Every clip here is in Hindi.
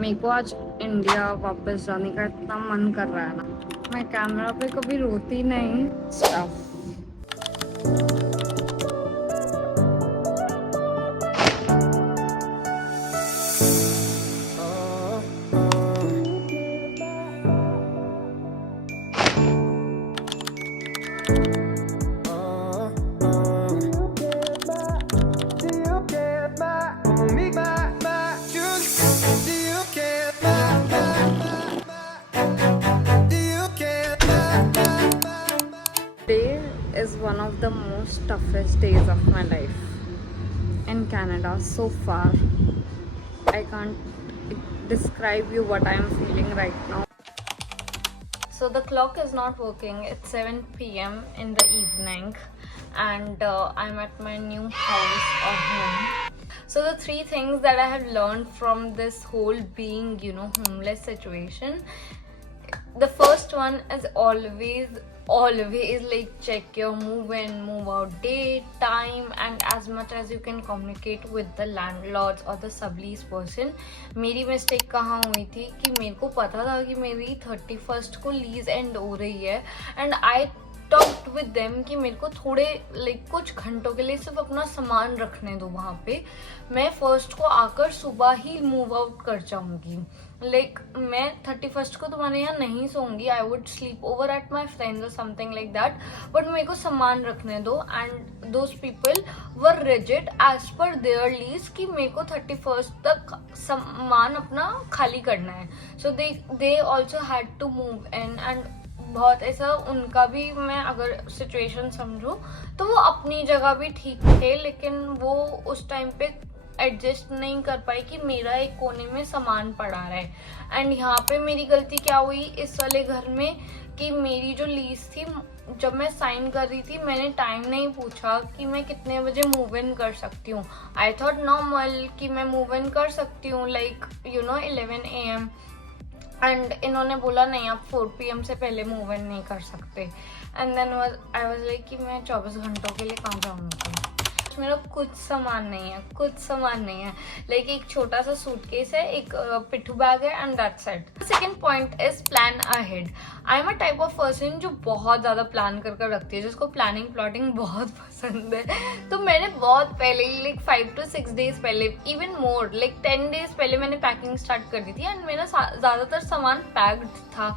मेरे को आज इंडिया वापस जाने का इतना मन कर रहा है ना। मैं कैमरा पे कभी रोती नहीं। Stuff Today is one of the most toughest days of my life in Canada so far. I can't describe you what I am feeling right now. So the clock is not working. It's 7 p.m. in the evening and I'm at my new house or home. So the three things that I have learned from this whole being, homeless situation. The first one is always like check your move in, move out date, time, and as much as you can communicate with the landlords or the sublease person. मेरी मिस्टेक कहाँ हुई थी कि मेरे को पता था कि मेरी 31st को लीज एंड हो रही है and I talked with them कि मेरे को थोड़े कुछ घंटों के लिए सिर्फ अपना सामान रखने दो वहाँ पे। मैं फर्स्ट को आकर सुबह ही मूव आउट कर जाऊँगी। मैं 31st को तुम्हारे यहाँ नहीं सोऊंगी। I would sleep over at my friends और समथिंग लाइक दैट, बट मेरे को सामान रखने दो। And those people were rigid as per their lease कि मेरे को 31st तक सामान अपना खाली करना है। So they also had to move in and बहुत ऐसा उनका भी, मैं अगर सिचुएशन समझूं तो वो अपनी जगह भी ठीक थे, लेकिन वो उस टाइम पे एडजस्ट नहीं कर पाई कि मेरा एक कोने में सामान पड़ा रहा है। एंड यहाँ पे मेरी गलती क्या हुई इस वाले घर में कि मेरी जो लीज थी, जब मैं साइन कर रही थी मैंने टाइम नहीं पूछा कि मैं कितने बजे मूव इन कर सकती हूँ। आई थॉट नॉर्मल कि मैं मूव इन कर सकती हूँ 11 AM एंड इन्होंने बोला नहीं आप 4 PM से पहले मूव इन नहीं कर सकते। And then I was like कि मैं 24 घंटों के लिए कहाँ जाऊँगी। मेरा कुछ सामान नहीं है। एक छोटा सा सूटकेस है, एक पिट्ठू बैग है and that's it. Second point is plan ahead. I am a type of person जो बहुत ज़्यादा प्लान कर रखती है, जिसको प्लानिंग प्लॉटिंग बहुत पसंद है। तो मैंने बहुत पहले 5 to 6 days पहले, इवन मोर 10 days पहले मैंने पैकिंग स्टार्ट कर दी थी एंड मेरा ज़्यादातर सामान पैक्ड था।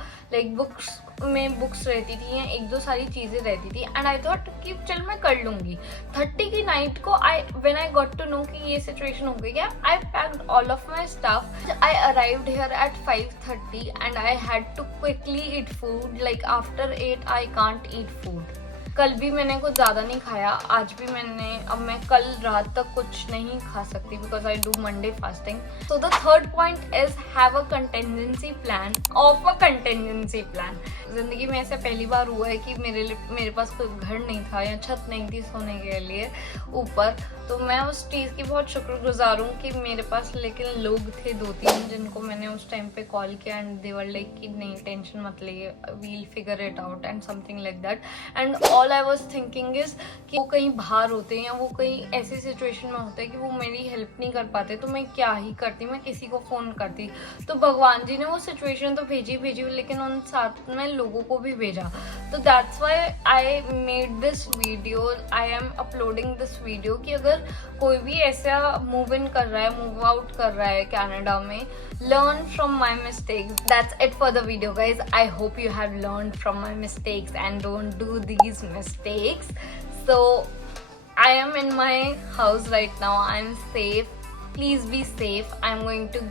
बुक्स रहती थी या 1-2 सारी चीज़ें रहती थी एंड आई थॉट कि चल मैं कर लूँगी। 30 की नाइट को when I got to know कि ये सिचुएशन हो गई है, I packed all of my stuff. I arrived here at 5:30 and I had to quickly eat food. After 8 I can't eat food. कल भी मैंने कुछ ज़्यादा नहीं खाया, आज भी अब मैं कल रात तक कुछ नहीं खा सकती because I do Monday fasting. So the third point is have a contingency plan of a contingency plan. जिंदगी में ऐसा पहली बार हुआ है कि मेरे पास कोई घर नहीं था या छत नहीं थी सोने के लिए ऊपर, तो मैं उस चीज़ की बहुत शुक्रगुजार हूँ कि मेरे पास लेकिन लोग थे 2-3 जिनको मैंने उस टाइम पे कॉल किया एंड दे वर लाइक कि नहीं टेंशन मत लिए, we'll figure it out and something like that. And all I was thinking is कि वो कहीं बाहर होते हैं या वो कहीं ऐसी सिचुएशन में होते हैं कि वो मेरी हेल्प नहीं कर पाते, तो मैं क्या ही करती, मैं किसी को फ़ोन करती। तो भगवान जी ने वो सिचुएशन तो भेजी लेकिन उन साथ में लोगों को भी भेजा। तो that's why I made this video, I am uploading this video कि अगर कोई भी ऐसा मूव इन कर रहा है, मूव आउट कर रहा है कनाडा में, learn from my mistakes. That's it for the video guys. I hope you have learned from my mistakes and don't do these mistakes. So I am in my house right now. I'm safe. Please be safe. I'm going to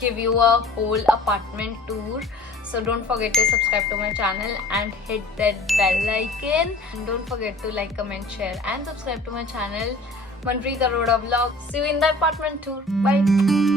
give you a whole apartment tour. So don't forget to subscribe to my channel and hit that bell icon. And don't forget to like, comment, share and subscribe to my channel. Manpreet Arora Vlog. See you in the apartment tour. Bye.